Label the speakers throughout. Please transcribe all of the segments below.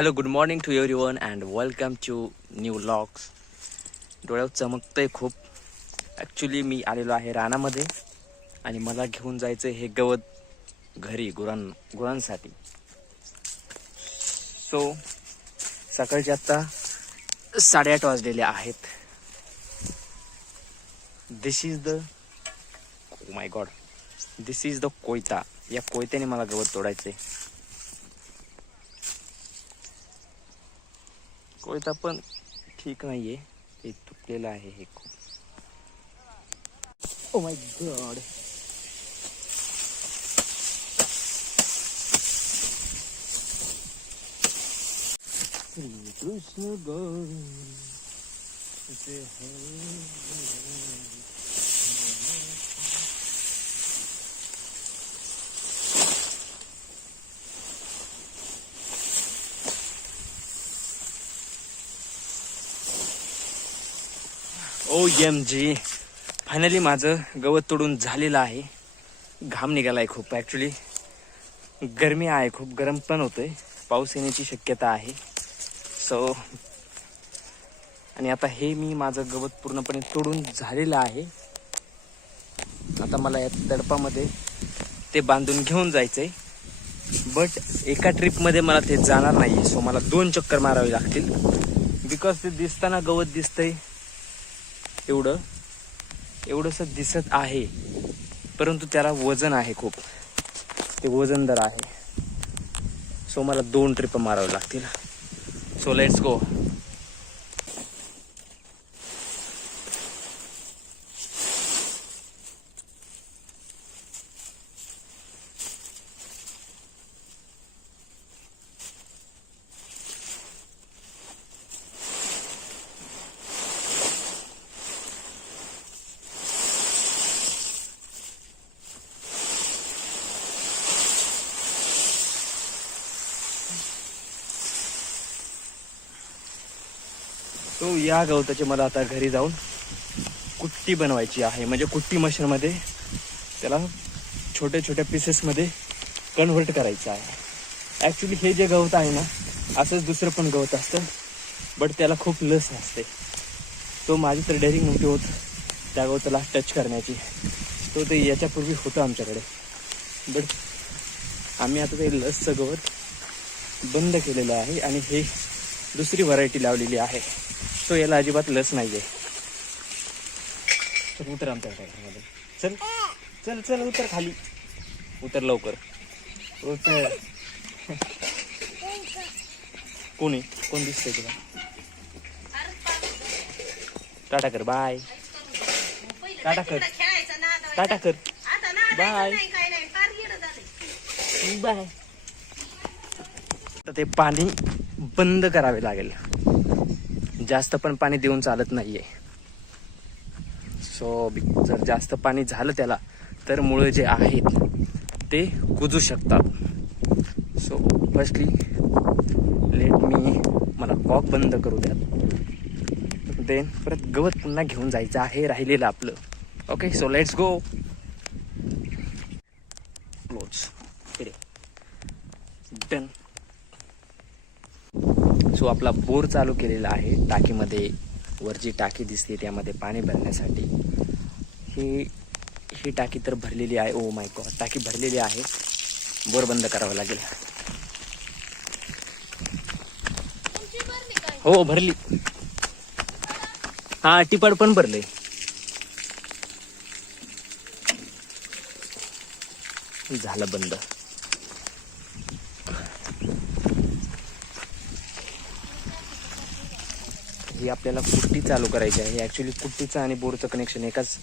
Speaker 1: Hello good morning to everyone and welcome to new locks डोळ्यावर चमकतंय खूप. Actually मी आलेलो आहे रानामध्ये आणि मला घेऊन जायचं हे गवत घरी गुरां गुरांसाठी. सो सकाळचे आत्ता साडेआठ वाजलेले आहेत. This is the my god this is the कोयता. या कोयत्याने मला गवत तोडायचं आहे कोयता पण ठीक नाहीये. ते तुटलेलं आहे हे खूप. ओ my god Krishna O M G finally माझं गवत तोडून झालेलं आहे. घाम निघाला आहे खूप ॲक्च्युली गरमी आहे खूप गरम पण होतोय. पाऊस येण्याची शक्यता आहे. सो आणि आता हे मी माझं गवत पूर्णपणे तोडून झालेलं आहे. आता मला या तडपामध्ये ते बांधून घेऊन जायचं आहे बट एका ट्रिपमध्ये मला ते जाणार नाही आहे सो मला दोन चक्कर मारावे लागतील. बिकॉज ते दिसताना गवत दिसतंय. एवढं एवढंसं दिसत आहे परंतु त्याला वजन आहे खूप. ते वजनदार आहे. सो मला दोन ट्रिप मारावे लागतील. सो लेट्स गो तो या गवताची मला आता घरी जाऊन कुट्टी बनवायची आहे. म्हणजे कुट्टी मशीनमध्ये त्याला छोट्या छोट्या पीसेसमध्ये कन्व्हर्ट करायचं आहे. ॲक्च्युली हे जे गवत आहे ना असंच दुसरं पण गवत असतं बट त्याला खूप लस असते. तो माझी तर डेअरिंग नव्हती होत त्या गवताला टच करण्याची. तो ते याच्यापूर्वी होतं आमच्याकडे. बट आम्ही आता ते लसचं गवत बंद केलेलं आहे आणि हे दुसरी व्हरायटी लावलेली आहे. तो याला अजिबात लस नाही आहे तर उतर आमच्या ट्रॅक्टरमध्ये चल चल चल उतर खाली. उतर लवकर. उतर. कोणी? कोण दिसतंय तुला? टाटा कर बाय. टाटा कर. टाटा कर. बाय. बाय. तर ते पाणी बंद करावे लागेल. जास्त पण पाणी देऊन चालत नाही आहे सो जर जास्त पाणी झालं त्याला तर मुळे जे आहेत ते कुजू शकतात. सो फर्स्टली लेट मी मला कॉक बंद करू द्यात. देन परत गवत पुन्हा घेऊन जायचं आहे राहिलेलं आपलं. Okay so let's go close done so आपला बोर चालू केलेला आहे टाकीमध्ये वर जी टाकी दिसते त्यामध्ये पाणी भरण्यासाठी. ही ही टाकी तर भरलेली आहे. ओ माय गॉड टाकी भरलेली आहे. बोर बंद करावं लागेल. हो भरली. हा टिपाड पण भरले झालं बंद. ही आपल्याला कुट्टी चालू करायची आहे. ॲक्च्युली कुट्टीचं आणि बोरचं कनेक्शन एकाच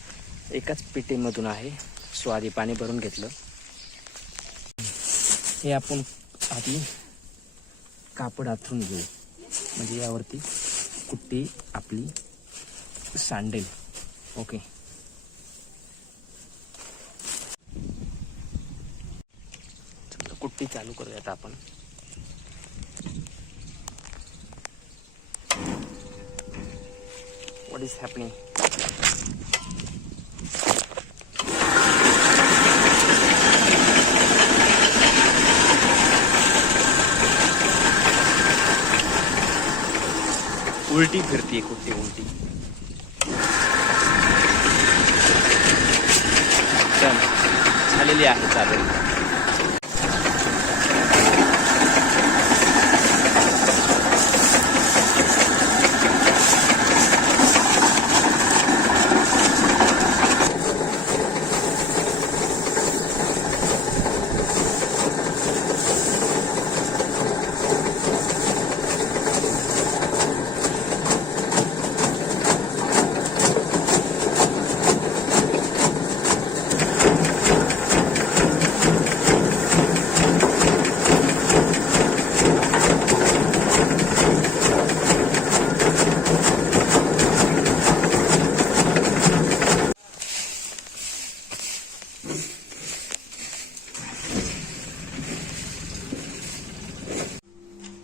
Speaker 1: एकाच पेटीमधून आहे. सो आधी पाणी भरून घेतलं. हे आपण आधी कापड आथरून घेऊ. म्हणजे यावरती कुट्टी आपली सांडेल. ओके कुट्टी चालू करूयात आपण. what is happening. उल्टी फिरती है कुत्ती उल्टी चल झालेली आहे चालेल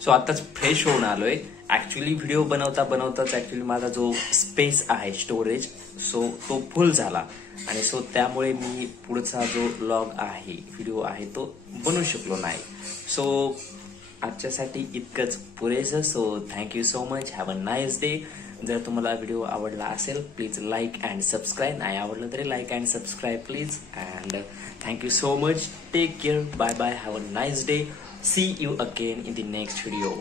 Speaker 1: सो आत्ताच फ्रेश होऊन आलोय. ऍक्च्युली व्हिडिओ बनवता बनवताच ऍक्च्युली माझा जो स्पेस आहे स्टोरेज सो तो फुल झाला. आणि सो त्यामुळे मी पुढचा जो ब्लॉग आहे व्हिडिओ आहे तो बनवू शकलो नाही. सो आजच्यासाठी इतकंच पुरेसं. So thank you so much have a nice day जर तुम्हाला व्हिडिओ आवडला असेल प्लीज लाईक अँड सबस्क्राईब नाही आवडलं तरी like and subscribe please and thank you so much take care bye bye have a nice day see you again in the next video